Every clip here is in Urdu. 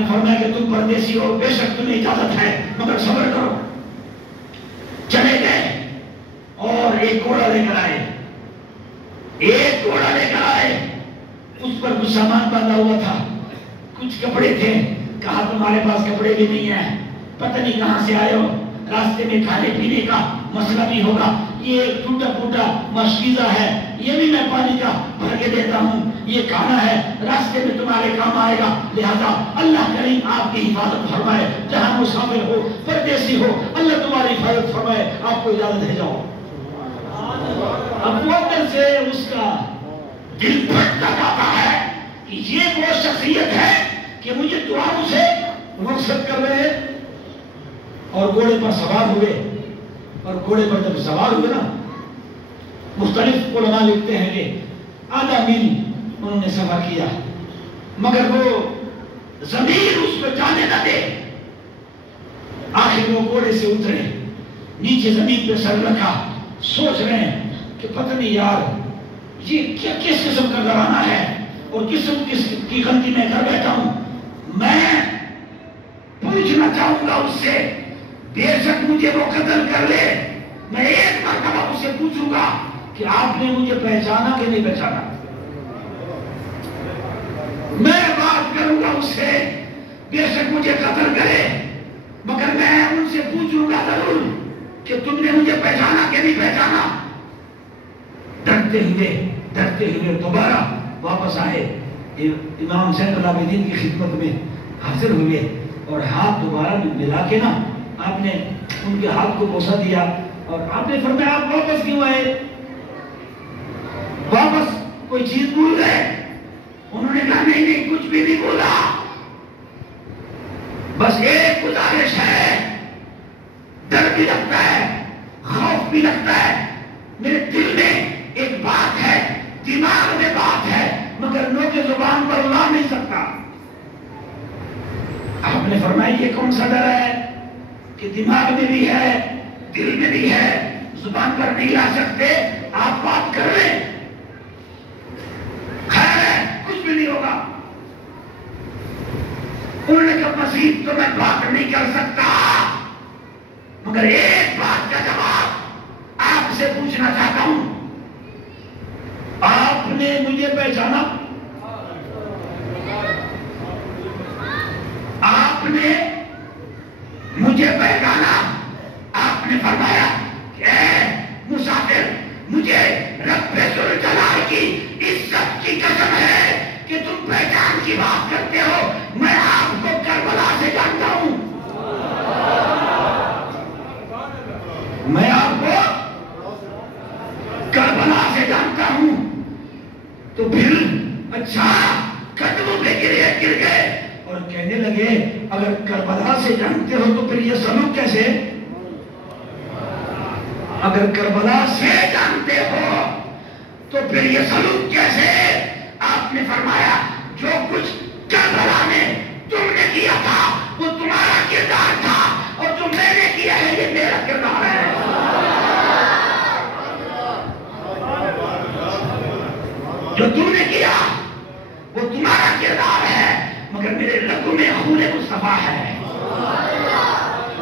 نے فرمایا کہ تم پردیسی ہو، بے شک تمہیں اجازت ہے مگر صبر کرو۔ چلے گئے اور ایک گھوڑا لے کر آئے، ایک گھوڑا لے کر آئے، اس پر کچھ سامان باندھا ہوا تھا، کچھ کپڑے تھے۔ کہا تمہارے پاس کپڑے بھی نہیں ہیں، پتہ نہیں کہاں سے آئے ہو، راستے میں کھانے پینے کا مسئلہ بھی ہوگا، یہ ایک ٹوٹا پھوٹا مشکیزہ ہے، یہ بھی میں پانی کا بھر کے دیتا ہوں، یہ کھانا ہے، راستے میں تمہارے کام آئے گا، لہذا اللہ کریم آپ کی حفاظت فرمائے، جہاں مسافر ہو، پردیسی ہو، اللہ تمہاری حفاظت فرمائے، آپ کو اجازت ہے جاؤ۔ اب وہ اندر سے اس کا دل پھٹتا جاتا ہے کہ یہ وہ شخصیت ہے کہ مجھے دعاؤں سے رخصت کر رہے ہیں۔ اور گھوڑے پر سوار ہوئے، اور گھوڑے پر جب سوار ہوئے نا، مختلف علماء لکھتے ہیں کہ آدھا میل انہوں نے سفر کیا، مگر وہ زمین اس پہ جانے نہ دے۔ آخر وہ گھوڑے سے اترے، نیچے زمین پہ سر رکھا، سوچ رہے ہیں کہ پتہ نہیں یار یہ کس قسم کا گھرانہ ہے اور کس کی غلطی میں کر بیٹھا ہوں۔ میں پوچھنا چاہوں گا اس سے، بے شک مجھے وہ قتل کر لے، میں ایک مرتبہ اس سے پوچھوں گا کہ آپ نے مجھے پہچانا کہ نہیں پہچانا۔ میں بات کروں گا اس سے، بے شک مجھے قتل کرے، مگر میں ان سے پوچھوں گا ضرور کہ تم نے مجھے پہچانا کہ نہیں پہچانا۔ ڈرتے ہوئے دوبارہ واپس آئے، امام زین العابدین کی خدمت میں حاضر ہوئے، اور ہاتھ دوبارہ ملا کے نا آپ نے ان کے ہاتھ کو بوسہ دیا، اور آپ نے فرمایا آپ واپس کیوں آئے؟ واپس کوئی چیز بھول گئے؟ انہوں نے کہا نہیں کچھ بھی نہیں بولا، بس ایک گزارش ہے، ڈر بھی لگتا ہے، خوف بھی لگتا ہے، میرے دل میں ایک بات ہے، دماغ میں بات ہے، مگر نوک زبان پر لا نہیں سکتا۔ آپ نے فرمایا یہ کون سا ڈر ہے کہ دماغ میں بھی ہے، دل میں بھی ہے، زبان پر نہیں لا سکتے؟ آپ بات کر لیں، خیر ہے، کچھ بھی نہیں ہوگا۔ انہوں نے کہا مزید تو میں بات نہیں کر سکتا، مگر ایک بات کا جواب آپ سے پوچھنا چاہتا ہوں، آپ نے مجھے پہچانا؟ آپ نے مجھے پہچانا؟ آپ نے فرمایا کہ اے مسافر، مجھے رب ذوالجلال کی عزت کی قسم ہے کہ تم پہچان کی بات کرتے ہو، میں آپ کو کربلا سے جانتا ہوں، میں آپ کو کربلا سے جانتا ہوں۔ تو پھر اچھا قدموں پہ گر گئے اور کہنے لگے اگر کربلا سے جانتے ہو تو پھر یہ سلوک کیسے؟ اگر کربلا سے جانتے ہو تو پھر یہ سلوک کیسے؟ آپ نے فرمایا جو کچھ کربلا میں تم نے کیا تھا وہ تمہارا کردار تھا، اور جو میں نے کیا ہے یہ میرا کردار ہے۔ جو تم نے کیا وہ تمہارا کردار ہے، مگر میرے رگوں میں خون مصطفیٰ ہے۔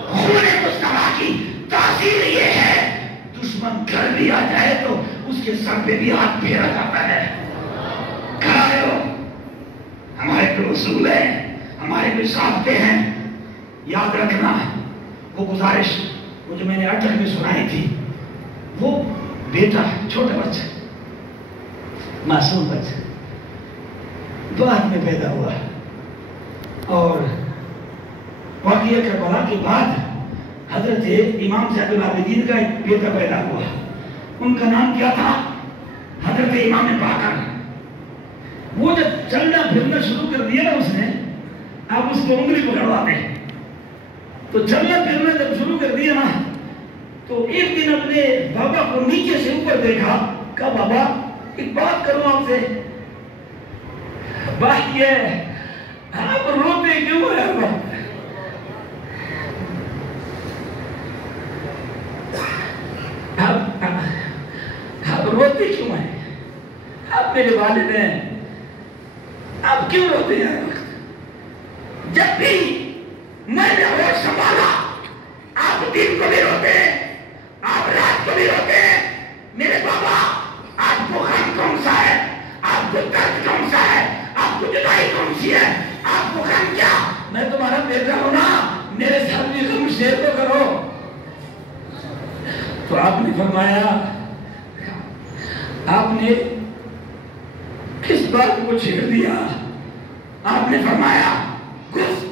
خون مصطفیٰ کی تاثیر یہ ہے، دشمن گھر بھی آ جائے تو اس کے سر پہ بھی ہاتھ پھیرا جاتا ہے۔ گھر آئے ہو، ہمارے کوئی اصول ہیں، ہمارے کوئی ضابطے ہیں، یاد رکھنا۔ وہ گزارش وہ جو میں نے اٹک میں سنائی تھی، وہ بیٹا چھوٹا بچہ، معصوم بچہ بعد میں پیدا ہوا، اور واقعہ کربلا کے بعد حضرت امام زین العابدین کا ایک بیٹا پیدا ہوا، ان کا نام کیا تھا؟ حضرت امام باقر۔ وہ جب چلنا پھرنا شروع کر دیا نا اس نے، آپ اس کو انگلی پکڑوا دیں، تو چلنا پھرنا جب شروع کر دیا نا تو ایک دن اپنے بابا کو نیچے سے اوپر دیکھا، کہا بابا ایک بات کروں آپ سے، بات یہ ہے آپ روتے کیوں ہیں؟ آپ روتے کیوں ہیں؟ آپ میرے والد ہیں، آپ کیوں روتے ہیں؟ جب بھی میں نے ہوش سنبھالا، آپ دن کو بھی روتے ہیں، آپ رات کو بھی روتے ہیں، میرے بابا آپ کو غم کون سا ہے، آپ کو درد کون سا ہے، آپ کو جدائی کون سی ہے، آپ کو غم کیا؟ میں تمہارا بیٹا ہوں نا، میرے ساتھ بھی غم شیئر تو کرو۔ تو آپ نے فرمایا، آپ نے کس بات کو چھیڑ دیا؟ آپ نے فرمایا گفت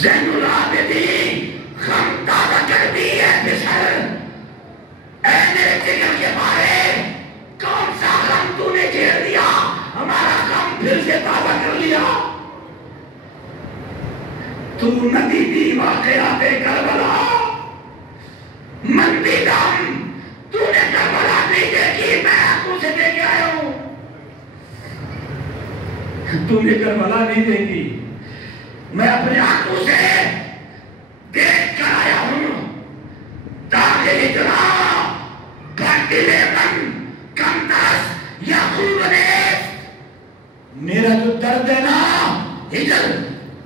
زین العابدین غم تازہ کر دی ہے بسر، اے میرے جگر کے بارے کون سا غم تو نے چھیڑ دیا، ہمارا غم پھر سے تازہ کر لیا۔ تو ندی دی واقعات کربلا، من بھی دم تو نے کربلا نہیں دیکھی، میں آنکھوں سے دیکھ آیا ہوں۔ تو نے کربلا نہیں دیکھی، میں اپنے آنکھوں سے دیکھ کر آیا ہوں۔ داخل اتنا گھنٹی من کم دس یا خوب نیست، میرا جو درد ہے نا ہجر،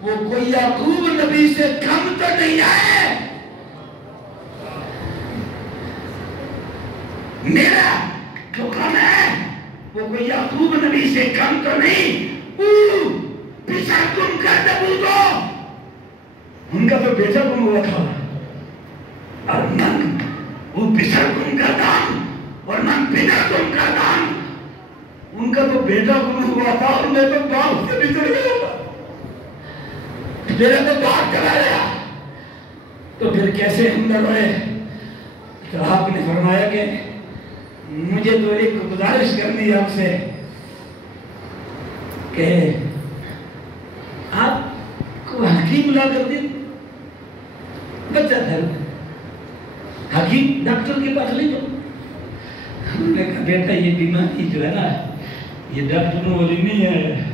وہ کوئی یعقوب نبی سے کم تو نہیں ہے۔ میرا جو غم ہے وہ کوئی یعقوب نبی سے کم تو نہیں۔ پسر گم کر دبو تو ان کا تو بیٹا گم ہوا تھا، اور من وہ پسر گم کرتا اور من پدر گم کرتا، ان کا تو بیٹا گم ہوا تھا اور میں تو باپ سے بچڑ گیا تھا، میرا تو باپ چلا گیا، تو پھر کیسے ہم نہ روئے؟ تو آپ نے فرمایا کہ مجھے تو ایک گزارش کرنی ہے آپ سے کہ آپ کو حکیم لا کر دیں، بچہ تھا، حکیم ڈاکٹر کے پاس لے جاؤ۔ ہم نے کہا بیٹا یہ بیماری جو ہے نا یہ ڈاکٹروں والی نہیں ہے،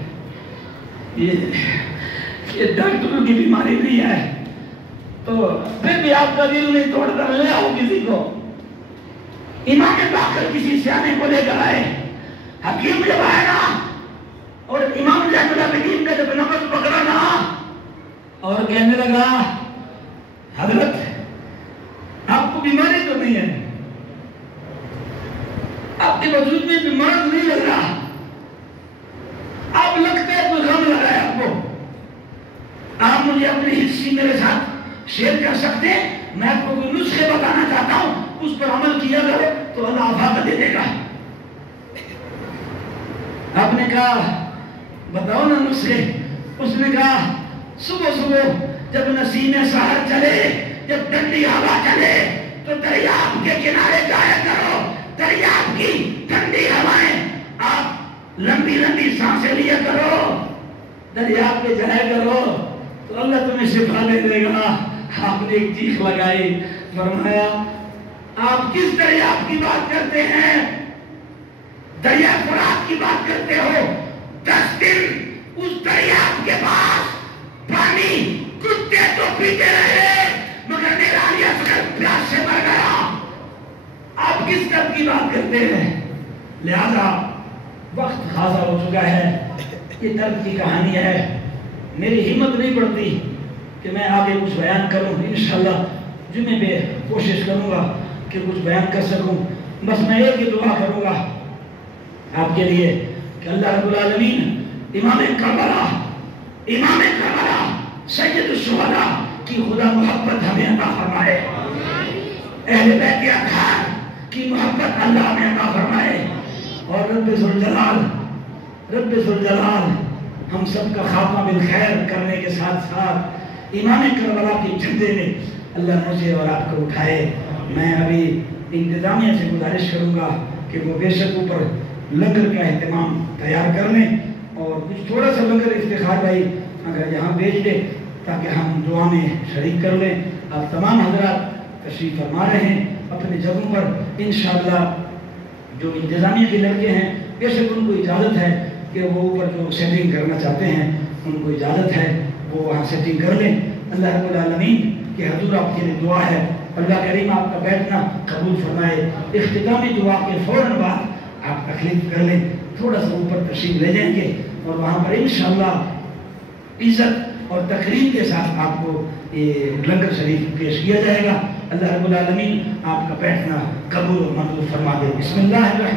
یہ ڈاکٹروں کی بیماری نہیں ہے، تو پھر بھی آپ کا دل نہیں توڑتا، لے آؤ کسی کو۔ امام باقر کسی سیانے کو لے کر آئے، حکیم جب آئے نا اور امام زین العابدین کا جب نفس پکڑا نا اور کہنے لگا حضرت آپ کو بیماری تو نہیں ہے، آپ کے وجود میں بیمار نہیں لگ رہا، آپ لگتے ہیں کوئی غم لگا ہے آپ کو، آپ مجھے اپنی ہسٹری میرے ساتھ شیئر کر سکتے ہیں، میں آپ کو کوئی نسخے بتانا چاہتا ہوں، اس پر عمل کیا کرو تو اللہ آفاقہ دے دے گا۔ آپ نے کہا بتاؤ نا نسخے؟ اس نے کہا صبح صبح جب نسیم سحر چلے، جب ٹھنڈی ہوا چلے تو دریاب کے کنارے جایا کرو، دریاب کی ٹھنڈی ہوائیں آپ لمبی لمبی سانسیں لیا کرو، دریاب پہ جایا کرو تو اللہ تمہیں شفا دے دے گا۔ آپ نے ایک چیخ لگائی، فرمایا آپ کس دریاب کی بات کرتے ہیں؟ دریا فرات کی بات کرتے ہو، 10 دن اس دریاب کے پاس پانی کتے تو پیتے رہے مگر میرا علی اصغر پیاس سے مر گیا، آپ کس طرح کی بات کرتے ہیں؟ لہذا وقت خاصا ہو چکا ہے، یہ درد کی کہانی ہے، میری ہمت نہیں پڑتی کہ میں آگے کچھ بیان کروں، انشاءاللہ جمعے پہ کوشش کروں گا کہ کچھ بیان کر سکوں، بس میں ایک ہی دعا کروں گا آپ کے لیے کہ اللہ رب العالمین امام کربلا سید الشہداء کی خدا محبت ہمیں عطا فرمائے، اہل بیت اطہار کی محبت اللہ ہمیں عطا فرمائے، اور رب ذوالجلال ہم سب کا خاتمہ بالخیر کرنے کے ساتھ ساتھ امام کربلا کے جھنڈے میں اللہ مجھے اور آپ کو اٹھائے۔ میں ابھی انتظامیہ سے گزارش کروں گا کہ وہ بے شک اوپر لنگر کا اہتمام تیار کر لیں، اور کچھ تھوڑا سا لنگر افتخار بھائی اگر یہاں بھیج دے تاکہ ہم دعا میں شریک کر لیں۔ آپ تمام حضرات تشریف فرما رہے ہیں اپنے جگہوں پر، انشاءاللہ جو انتظامیہ کے لڑکے ہیں بے شک ان کو اجازت ہے کہ وہ اوپر جو سیٹنگ کرنا چاہتے ہیں ان کو اجازت ہے وہ وہاں سیٹنگ کر لیں۔ اللہ رب العالمین کہ حضور آپ کے لیے دعا ہے، اللہ کریم آپ کا بیٹھنا قبول فرمائے۔ اختتامی دعا کے فوراً بعد آپ تکلیف کر لیں، تھوڑا سا اوپر تشریف لے جائیں گے اور وہاں پر انشاءاللہ عزت اور تقریب کے ساتھ آپ کو یہ لنگر شریف پیش کیا جائے گا۔ اللہ رب العالمین آپ کا بیٹھنا قبول و منظور فرما دے۔ بسم اللہ الرحمن